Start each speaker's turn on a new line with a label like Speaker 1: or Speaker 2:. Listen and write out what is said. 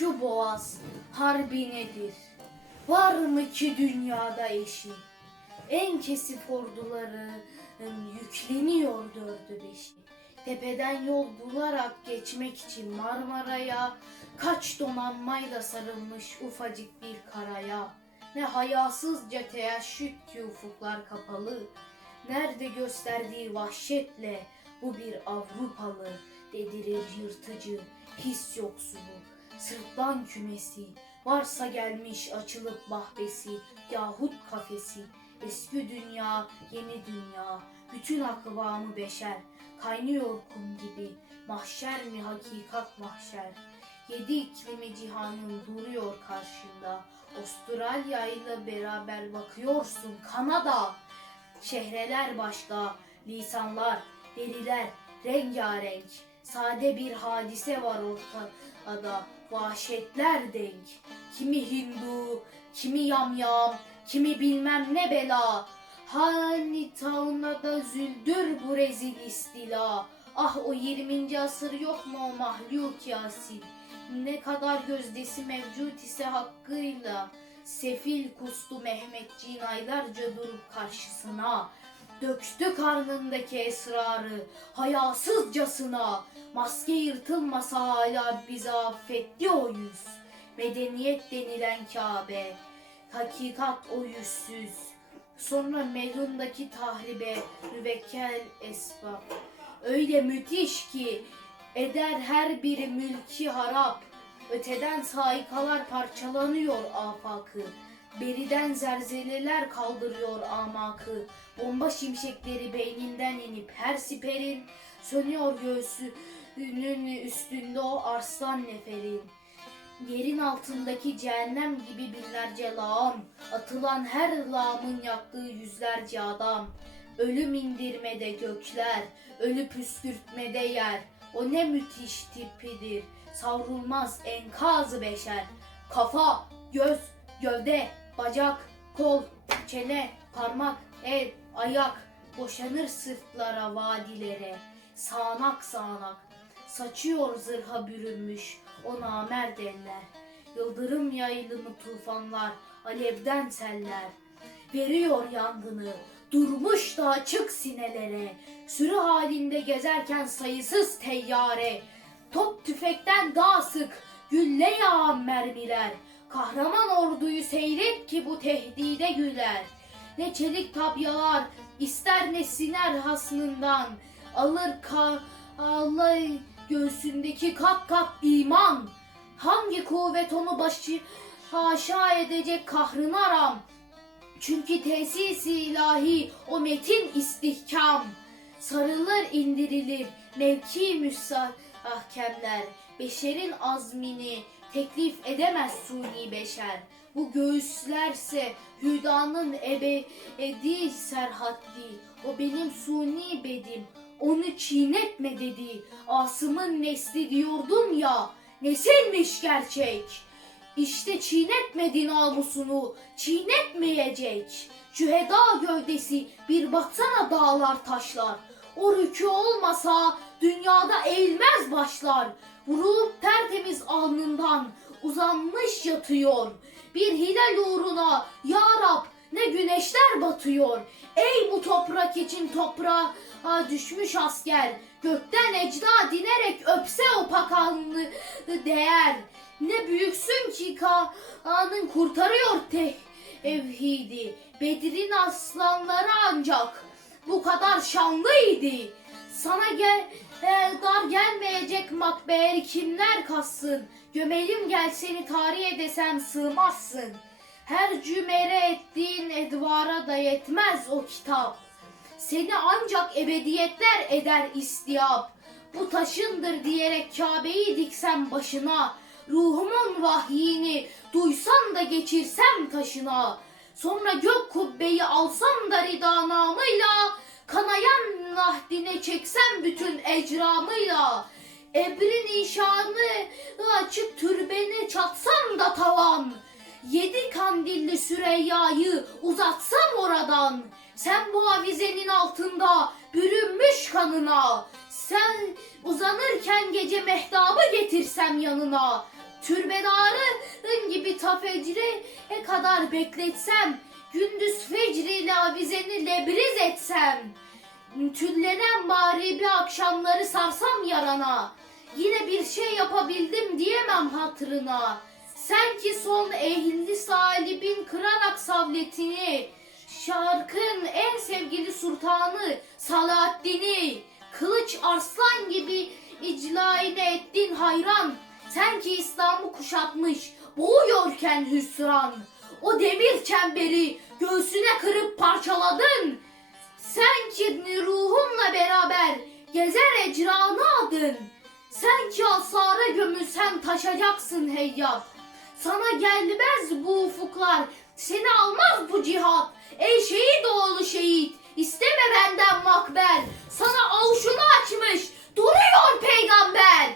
Speaker 1: şu boğaz harbi nedir? Var mı ki dünyada eşi? En kesif orduların yükleniyor dördü beşi. Tepeden yol bularak geçmek için Marmara'ya kaç donanmayla sarılmış ufacık bir karaya. Ne hayasızca teyaşüt ki ufuklar kapalı. Nerede gösterdiği vahşetle bu bir Avrupalı dedirir yırtıcı, his yoksulu, sırtlan kümesi, varsa gelmiş açılıp bahbesi yahut kafesi, eski dünya, yeni dünya, bütün akıvamı beşer, kaynıyor kum gibi, mahşer mi hakikat mahşer, yedi iklimi cihanın duruyor karşında, Avustralya ile beraber bakıyorsun Kanada, şehreler başka, lisanlar, deriler, rengarenk, sade bir hadise var ortada, vahşetler denk. Kimi Hindu, kimi yamyam, kimi bilmem ne bela. Hani da züldür bu rezil istila. Ah o 20. asır yok mu o mahluk yasin? Ne kadar gözdesi mevcut ise hakkıyla. Sefil kustu Mehmetciğin aylarca durup karşısına. Döktü karnındaki esrarı hayasızcasına. Maske yırtılmasa hala bizi affetti o yüz. Medeniyet denilen Kabe, hakikat o yüzsüz. Sonra Melun'daki tahribe müvekkel esbab. Öyle müthiş ki eder her biri mülki harap. Öteden saikalar parçalanıyor afakı. Beriden zerzeleler kaldırıyor amakı. Bomba şimşekleri beyninden inip her siperin sönüyor göğsünün üstünde o arslan neferin. Yerin altındaki cehennem gibi binlerce lağım, atılan her lağımın yaktığı yüzlerce adam. Ölüm indirmede gökler, ölü püskürtmede yer. O ne müthiş tipidir, savrulmaz enkazı beşer. Kafa, göz, gövde, bacak, kol, çene, parmak, el, ayak boşanır sırtlara, vadilere. Sağanak sağanak saçıyor zırha bürünmüş o namert eller. Yıldırım yayılımı tufanlar, alevden seller. Veriyor yangını, durmuş da açık sinelere. Sürü halinde gezerken sayısız teyyare. Top tüfekten daha sık, gülle yağan mermiler. Kahraman orduyu seyret ki bu tehdide güler. Ne çelik tabyalar, ister ne siner hasmından. Alır ka Allah göğsündeki kat kat iman. Hangi kuvvet onu başı haşa edecek kahrını aram. Çünkü tesisi ilahi o metin istihkam. Sarılır indirilir mevki müstahkemler. Beşerin azmini teklif edemez suni beşer. Bu göğüslerse hüdanın ebedi serhaddi. O benim suni bedim. Onu çiğnetme dedi. Asım'ın nesli diyordum ya. Nesilmiş gerçek. İşte çiğnetmedi namusunu, çiğnetmeyecek. Şüheda gövdesi bir baksana dağlar taşlar. O rükü olmasa dünyada eğilmez başlar. Vurulup tertemiz alnından uzanmış yatıyor. Bir hilal uğruna ya Rab ne güneşler batıyor. Ey bu toprak için toprağa düşmüş asker. Gökten ecda dinerek öpse o pakanlı değer. Ne büyüksün ki kanın kurtarıyor tevhidi. Bedir'in aslanları ancak bu kadar şanlıydı. Sana gel, e, dar gelmeyecek makberi kimler kassın? Gömelim gel seni tarihe desem sığmazsın. Her cümere ettiğin edvara da yetmez o kitap. Seni ancak ebediyetler eder istiyap. Bu taşındır diyerek Kabe'yi diksem başına. Ruhumun vahyini duysan da geçirsem taşına. Sonra gök kubbeyi alsam da rida. Kanayan nahdine çeksem bütün ecramıyla. Ebrin nişanı açıp türbeni çatsam da tavan. Yedi kandilli Süreyya'yı uzatsam oradan. Sen bu avizenin altında bürünmüş kanına. Sen uzanırken gece mehtabı getirsem yanına. Türbedarın gibi ta fecre e kadar bekletsem, gündüz fecriyle avizeni lebriz etsem, tüllenen mağribi akşamları sarsam yarana, yine bir şey yapabildim diyemem hatırına. Sen ki son ehli salibin kırarak savletini, şarkın en sevgili sultanı Salahaddin'i, kılıç arslan gibi iclaine ettin hayran. Sen ki İslam'ı kuşatmış, boğuyorken hüsran. O demir çemberi göğsüne kırıp parçaladın. Sen ki ruhunla beraber gezer ecranı adın. Sen ki asara gömülsen taşacaksın heyyap. Sana gelmez bu ufuklar, seni almaz bu cihat. Ey şehit oğlu şehit, isteme benden makber. Sana avuşunu açmış, duruyor peygamber.